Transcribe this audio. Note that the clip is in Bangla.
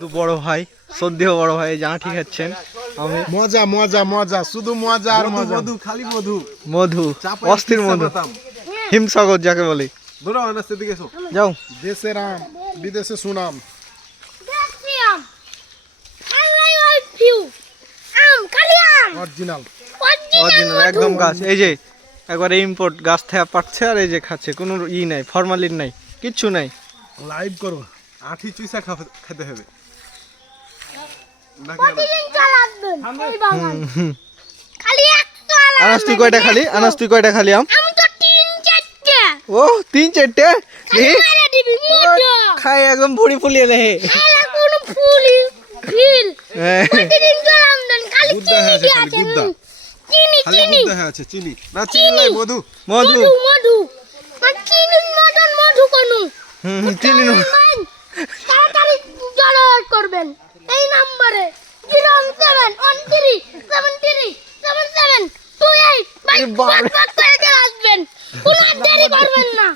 দু বড় ভাই শ্রদ্ধেয় বড় ভাই জাঁঠি খাচ্ছেন। আমি মজা মজা মজা শুধু মজা আর মজা। মধু খালি মধু মধু অস্থির মধু হিমসাগর যাকে বলি। দৌড়াও না সেদিকে এসো। যাও দেশের আম বিদেশে সুনাম। অরিজিনাল অরিজিনাল একদম গাছ, এই যে একবারে ইম্পোর্ট গাছ থেকে পাচ্ছে আর এই যে খাচ্ছে, কোনো নাই, ফরমালিন নাই, কিচ্ছু নাই। লাইভ করো। আঠি চুইসা খেতে হবে আনাস তুই কয়টা খালি, আনাস তুই কয়টা খালি আম? ও 3-4টে খাই একদম ভুড়ি ফুলিয়ে নে। গুদ্দা হয়ে আছে খালি গুদ্দা। খালি গুদ্দা হয়ে আছে চিনি না, চিনি নাই মধু। মধু চিনি করবেন এই নম্বরে 07137377728 আসবেন, কোনো দেরি করবেন না।